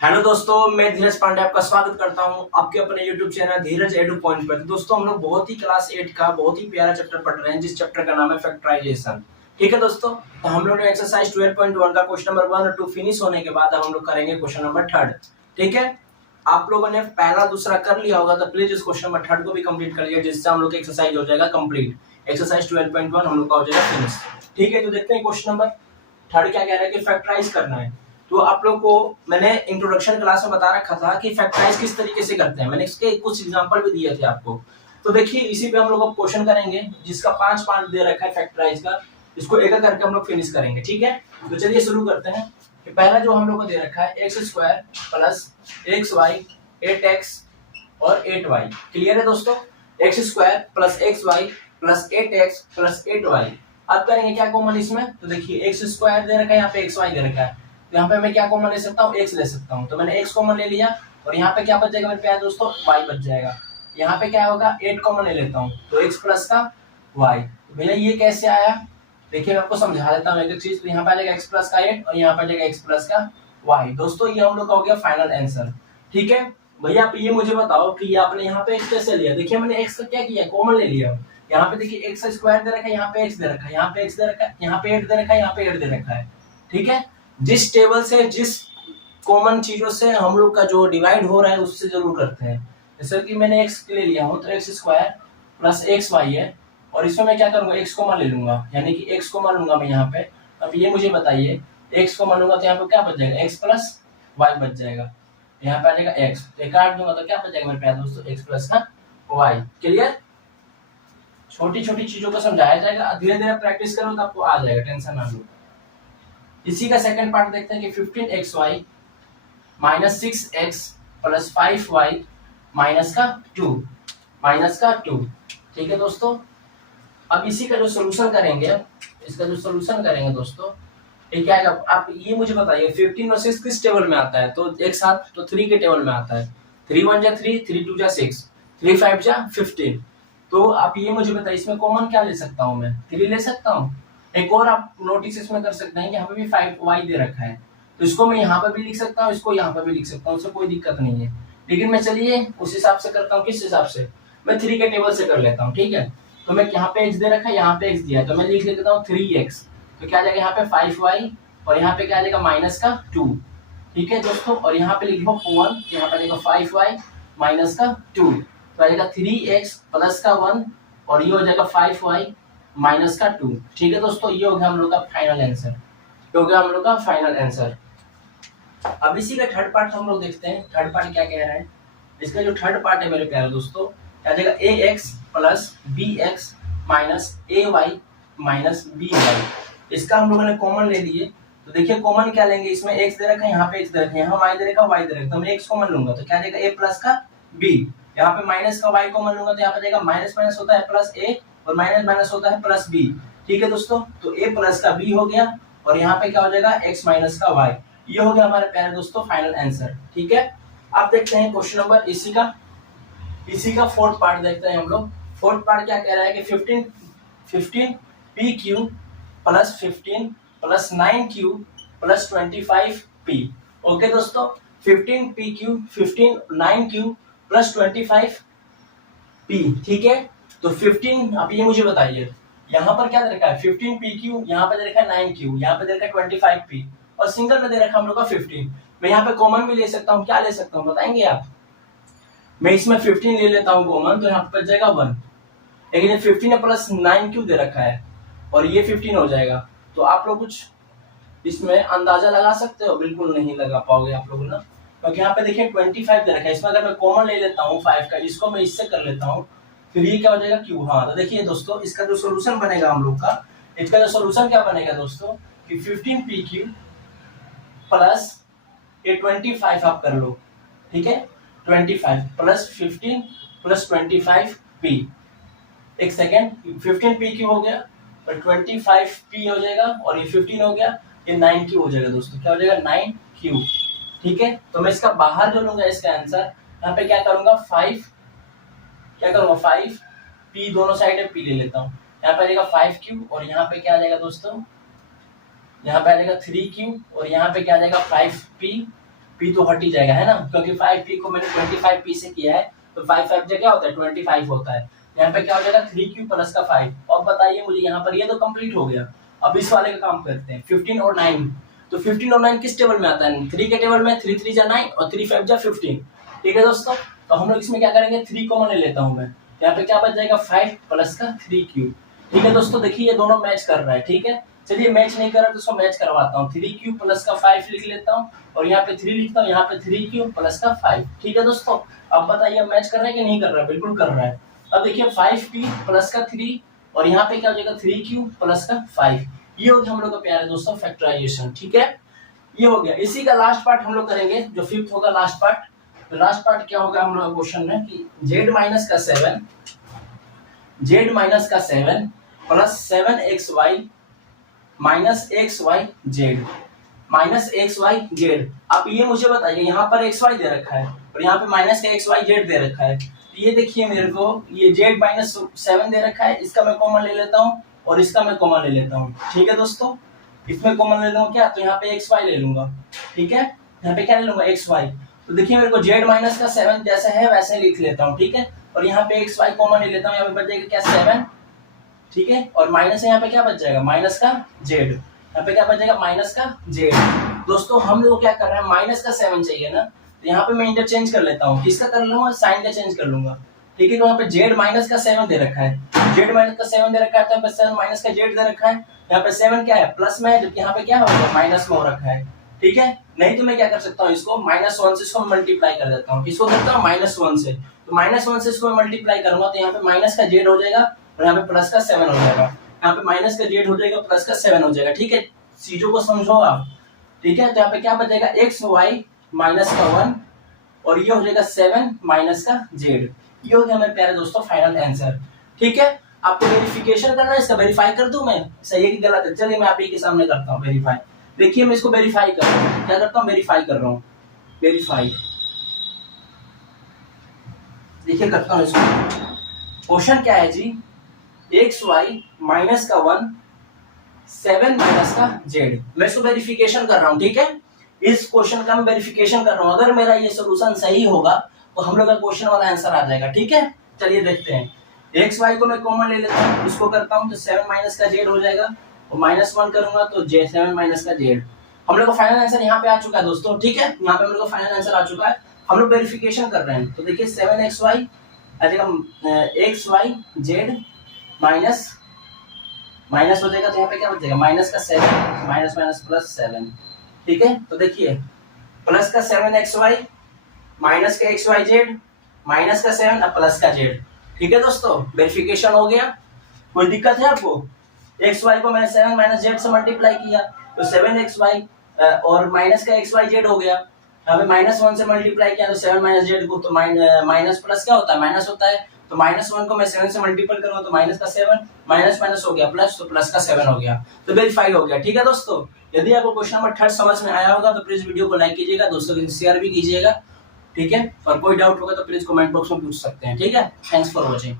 Hello दोस्तों, मैं धीरज पांडे आपका स्वागत करता हूं आपके अपने YouTube चैनल धीरज एडू पॉइंट पर। दोस्तों, हम लोग बहुत ही क्लास 8 का बहुत ही प्यारा चैप्टर पढ़ रहे हैं, जिस चैप्टर का नाम है फैक्टराइजेशन। ठीक है दोस्तों, तो हम लोग ने एक्सरसाइज 12.1 का क्वेश्चन नंबर 1 और 2 फिनिश होने के बाद अब हम लोग करेंगे क्वेश्चन नंबर 3। ठीक है, आप लोगों ने पहला दूसरा कर लिया होगा, तो प्लीज इस क्वेश्चन नंबर 3 को भी कंप्लीट कर लिया, जिससे हम लोग की एक्सरसाइज हो जाएगा कंप्लीट। एक्सरसाइज 12.1 हम लोग का हो जाएगा फिनिश। ठीक है, तो देखते हैं क्वेश्चन नंबर 3 क्या कह रहा है कि फैक्टराइज करना है। तो आप लोग को मैंने इंट्रोडक्शन क्लास में बता रखा था कि फैक्टराइज किस तरीके से करते हैं, मैंने इसके कुछ एग्जांपल भी दिए थे आपको। तो देखिए, इसी पे हम लोग अब क्वेश्चन करेंगे, जिसका 5 पार्ट दे रखा है फैक्टराइज का। इसको एक एक करके हम लोग फिनिश करेंगे। ठीक है, तो चलिए शुरू करते हैं। कि पहला जो हम लोग को दे रखा है x² प्लस xy 8x और 8y। क्लियर है दोस्तों? x² plus xy plus 8x plus 8y। अब करेंगे क्या कॉमन इसमें, तो देखिए x² दे रखा है, यहाँ पे xy दे रखा है, तो यहाँ पे मैं क्या कॉमन ले सकता हूँ, x ले सकता हूँ। तो मैंने x कॉमन ले लिया और यहाँ पे क्या बच जाएगा मेरे प्यारे दोस्तों, y बच जाएगा। यहाँ पे क्या होगा, 8 कॉमन ले लेता हूँ, तो x प्लस का y। तो भैया ये कैसे आया, देखिए मैं आपको समझा देता हूँ एक एक चीज। तो यहाँ पे आ जाएगा x प्लस का 8 और यहाँ पे आ जाएगा x प्लस का y। दोस्तों, ये हम लोग का हो गया फाइनल आंसर। ठीक है भैया, आप ये मुझे बताओ कि आपने यहाँ पे x कैसे लिया। देखिए मैंने x का क्या किया, कॉमन ले लिया। यहाँ पे देखिए x² दे रखा है, यहाँ पे x दे रखा है, यहाँ पे x दे रखा है, यहाँ पे 8 दे रखा है, यहाँ पे 8 दे रखा है। ठीक है, जिस टेबल से जिस कॉमन चीजों से हम लोग का जो डिवाइड हो रहा है उससे जरूर करते हैं। जैसे कि मैंने x ले लिया हूँ, तो x² प्लस xy है, और इसमें मैं क्या करूंगा, x कॉमन ले लूंगा, यानी कि x कॉमन लूंगा मैं यहाँ पे। अब ये मुझे बताइए, x कॉमन लूंगा तो यहाँ पे क्या बच जाएगा, x प्लस y बच जाएगा। यहाँ पे आ जाएगा x, तो काट दूंगा तो क्या बच जाएगा मेरे प्यारे दोस्तों, x प्लस का y। क्लियर? छोटी छोटी चीजों को समझाया जाएगा, धीरे धीरे प्रैक्टिस करो तो आपको आ जाएगा, टेंशन ना लो। इसी का सेकंड पार्ट देखते हैं कि 15xy minus 6x plus 5y minus का 2। ठीक है दोस्तों, अब इसी का जो सोल्यूशन करेंगे, इसका जो सोल्यूशन करेंगे दोस्तों, ये क्या आएगा, आप ये मुझे बताइए 15 और 6 किस टेबल में आता है, तो एक साथ तो 3 के टेबल में आता है। 3 1 जा 3, 3 2 जा 6, 3 5 जा 15। तो आप ये मुझे बताइए, इसमें कॉमन क्या ले सकता हूँ मैं, 3 ले सकता हूँ। एक और आप नोटिस इसमें कर सकते हैं कि यहाँ पे भी 5y दे रखा है, तो इसको मैं यहाँ पे भी लिख सकता हूँ, इसको यहाँ पे भी लिख सकता हूँ, उससे कोई दिक्कत नहीं है। लेकिन मैं चलिए उस हिसाब से करता हूँ, किस हिसाब से, मैं 3 के टेबल से कर लेता हूँ। ठीक है, तो मैं यहाँ पे x दे रखा है, यहाँ पे x दिया है, तो मैं लिख लेता हूँ 3x। तो क्या आ जाएगा यहाँ पे 5y, और यहाँ पे क्या आ जाएगा माइनस का 2। ठीक है दोस्तों, और यहाँ पे लिख लो 1, यहाँ पे आ जाएगा 5y माइनस का 2, तो आ जाएगा 3x प्लस का 1, और ये हो जाएगा 5y माइनस का 2। ठीक है दोस्तों, ये हो गया हम लोग का फाइनल आंसर। हो गया हम लोग का फाइनल आंसर। अब इसी का थर्ड पार्ट हम लोग देखते हैं, थर्ड पार्ट क्या कह रहा है। इसका जो थर्ड पार्ट है मेरे प्यारे दोस्तों, क्या जाएगा ax plus bx minus ay minus by। इसका हम लोगों ने कॉमन ले लिए, तो देखिए कॉमन क्या लेंगे, इसमें x दे रखा है, यहाँ पे x दे रखा है, यहाँ y दे रखा है, y दे रखा है, तो मैं x कॉमन लूंगा तो क्या जाएगा a प्लस का b। यहाँ पे माइनस का y कॉमन लूंगा तो यहाँ पे जाएगा माइनस माइनस होता है प्लस a, और माइनस माइनस होता है प्लस b। ठीक है दोस्तों, तो a प्लस का b हो गया, और यहाँ पे क्या हो जाएगा x माइनस का y। ये हो गया हमारे प्यारे दोस्तों फाइनल आंसर। ठीक है, अब देखते हैं क्वेश्चन नंबर इसी का फोर्थ पार्ट देखते हैं हम लोग। फोर्थ पार्ट क्या कह रहा है कि 15 pq plus 15 plus 9q plus 25p। Okay दोस्तों, 15 pq 15 9q प्लस 25p। ठीक है, तो 15, अब ये मुझे बताइए यहाँ पर क्या दे रखा है, 15 pq, यहाँ पे दे रखा है 9q, यहाँ पे दे रखा है 25p, और सिंगल में दे रखा है हम लोग का 15। मैं यहाँ पे कॉमन भी ले सकता हूँ, क्या ले सकता हूँ बताएंगे आप। मैं इसमें 15 ले लेता हूँ कॉमन, तो यहाँ पे बच जाएगा 1। लेकिन ये 15 प्लस 9q दे रखा है, और ये 15 हो जाएगा। तो आप लोग कुछ इसमें अंदाजा लगा सकते हो, बिल्कुल नहीं लगा पाओगे आप लोग ना, क्योंकि यहाँ पे देखिए 25 दे रखा है। इसमें अगर मैं कॉमन ले लेता हूँ 5 का, इसको मैं इससे कर लेता हूँ, फिर ये क्या हो जाएगा q। हाँ, तो देखिए दोस्तों, इसका जो सोल्यूशन बनेगा हम लोग का, इसका जो सोल्यूशन क्या बनेगा दोस्तों, कि 15 pq प्लस ये 25 आप कर लो। ठीक है, 25 प्लस 15 प्लस 25p। एक सेकेंड, 15p हो गया और 25p हो जाएगा, और ये 15 हो गया, ये 9q हो जाएगा दोस्तों। क्या हो जाएगा 9q। ठीक है, तो मैं इसका बाहर जो लूंगा इसका आंसर, यहाँ पे क्या करूंगा 5, क्या करूंगा 5p, दोनों साइड में p ले लेता हूँ। यहाँ पे आ जाएगा 5q, और यहाँ पे क्या आ जाएगा दोस्तों, यहाँ पे आ जाएगा 3q, और यहाँ पे क्या आ जाएगा 5p p तो हट ही जाएगा, है ना, क्योंकि 5p को मैंने 25p से किया है, तो 5 5 क्या होता है 25 होता है। यहाँ पे क्या हो जाएगा 3q प्लस का 5। और बताइए मुझे यहाँ पर ये तो कंप्लीट हो गया। अब इस वाले का काम करते हैं 15 और 9। तो 15 और 9 किस टेबल में आता है, 3 के टेबल में। 3 3 जा 9 और 3 5 जा 15। ठीक है दोस्तों, तो हम लोग इसमें क्या करेंगे 3 कॉमन ले लेता हूँ मैं। यहाँ पे क्या बच जाएगा 5 प्लस का 3q। ठीक है दोस्तों, देखिए ये दोनों मैच कर रहा है। ठीक है, चलिए मैच नहीं कर रहा तो इसको मैच करवाता हूँ। 3q प्लस का 5 लिख लेता हूँ और यहाँ पे 3 लिखता हूँ, यहाँ पे 3q प्लस का 5। ठीक है दोस्तों, अब बताइए मैच कर रहा है कि नहीं कर रहा है, बिल्कुल कर रहा है। अब देखिए 5p प्लस का 3 और यहाँ पे क्या हो जाएगा 3q प्लस का 5। ये हो गया हम लोग का प्यारे दोस्तों फैक्टराइजेशन। ठीक है, ये हो गया। इसी का लास्ट पार्ट हम लोग करेंगे, जो 5th होगा लास्ट पार्ट। तो लास्ट पार्ट क्या होगा हम लोग क्वेश्चन में कि z माइनस का 7 प्लस 7xy माइनस xyz। आप ये मुझे बताइए, यहाँ पर xy दे रखा है और यहाँ पे माइनस का xyz दे रखा है। तो ये देखिए मेरे को ये z माइनस 7 दे रखा है, इसका मैं कॉमन ले लेता हूँ और इसका मैं कॉमन ले लेता हूँ। ठीक है दोस्तों, इसमें कॉमन ले लूंगा क्या, तो यहाँ पे xy ले लूंगा। ठीक है, यहाँ पे क्या ले लूंगा xy। तो देखिए मेरे को z माइनस का 7 जैसा है वैसे लिख लेता हूँ। ठीक है, और यहाँ पे xy कॉमन ले लेता हूँ, यहाँ पे बच जाएगा क्या 7। ठीक है, और माइनस यहाँ पे क्या बच जाएगा माइनस का z। यहाँ पे क्या बच जाएगा माइनस का z। दोस्तों हम लोग क्या कर रहे हैं, माइनस का 7 चाहिए ना, तो यहाँ पे मैं इंटरचेंज कर लेता हूँ। किसका कर लूंगा, साइन का चेंज कर लूंगा। ठीक है, तो यहाँ पे z माइनस का 7 दे रखा है, z माइनस का 7 दे रखा है, तो यहाँ पे 7 माइनस का z दे रखा है। यहाँ पे 7 क्या है प्लस में है, जबकि यहाँ पे क्या होगा माइनस में हो रखा है। ठीक है, नहीं तो मैं क्या कर सकता हूँ, इसको -1 से इसको मल्टीप्लाई कर देता हूँ। इसको करता हूँ -1 से, तो -1 से इसको मल्टीप्लाई करूंगा तो यहाँ पे माइनस का z हो जाएगा और यहाँ पे प्लस का 7 हो जाएगा। यहाँ पे माइनस का z हो जाएगा, प्लस का 7 हो जाएगा। ठीक है, चीजों को समझो आप। ठीक है, तो यहाँ पे क्या बचेगा xy माइनस का 1 और ये हो जाएगा 7 माइनस का z। ये हो गया मेरे प्यारे दोस्तों फाइनल आंसर। ठीक है, आपको वेरिफिकेशन करना है, इसका वेरीफाई कर दूं मैं, सही है कि गलत है। चलिए मैं आप ही के सामने करता हूँ वेरीफाई। देखिए मैं इसको वेरीफाई कर रहा हूँ, क्या करता हूँ वेरीफाई कर रहा हूँ, वेरीफाई। देखिए करता हूँ इसको। क्वेश्चन क्या है जी, xy माइनस का 1 7 माइनस का z। मैं इसको वेरिफिकेशन कर रहा हूँ। ठीक है, इस क्वेश्चन का मैं वेरिफिकेशन कर रहा हूँ। अगर मेरा ये सोल्यूशन सही होगा तो हम लोग का क्वेश्चन वाला आंसर आ जाएगा। ठीक है, चलिए देखते हैं। xy को मैं कॉमन ले लेता हूँ, इसको करता हूँ तो 7 माइनस का z हो जाएगा और -1 करूंगा तो 7 माइनस का z। हम लोग का फाइनल आंसर यहाँ पे आ चुका है दोस्तों। ठीक है, यहाँ पे हम लोग का फाइनल आंसर आ चुका है। हम लोग वेरिफिकेशन कर रहे हैं, तो देखिए 7xy आ जाएगा xyz माइनस हो जाएगा, तो यहाँ पे क्या बचेगा माइनस का 7 माइनस माइनस प्लस 7। ठीक है, तो देखिए प्लस का 7xy माइनस का xyz माइनस का 7 और प्लस का z। ठीक है दोस्तों, वेरिफिकेशन हो गया। कोई दिक्कत है आपको, xy को मैंने 7 माइनस z से मल्टीप्लाई किया तो 7xy और माइनस का xyz हो गया। यहाँ पे -1 से मल्टीप्लाई किया तो 7 माइनस z को, तो माइनस प्लस क्या होता है माइनस होता है, तो -1 को मैं 7 से मल्टीपल करूंगा तो माइनस का 7 माइनस माइनस हो गया प्लस, तो प्लस का 7 हो गया, तो वेरीफाई हो गया। ठीक है दोस्तों, यदि आपको क्वेश्चन नंबर 3 समझ में आया होगा तो प्लीज वीडियो को लाइक कीजिएगा, दोस्तों के साथ शेयर भी कीजिएगा। ठीक है, और कोई डाउट होगा तो प्लीज कमेंट बॉक्स में पूछ सकते हैं। ठीक है, थैंक्स फॉर वॉचिंग।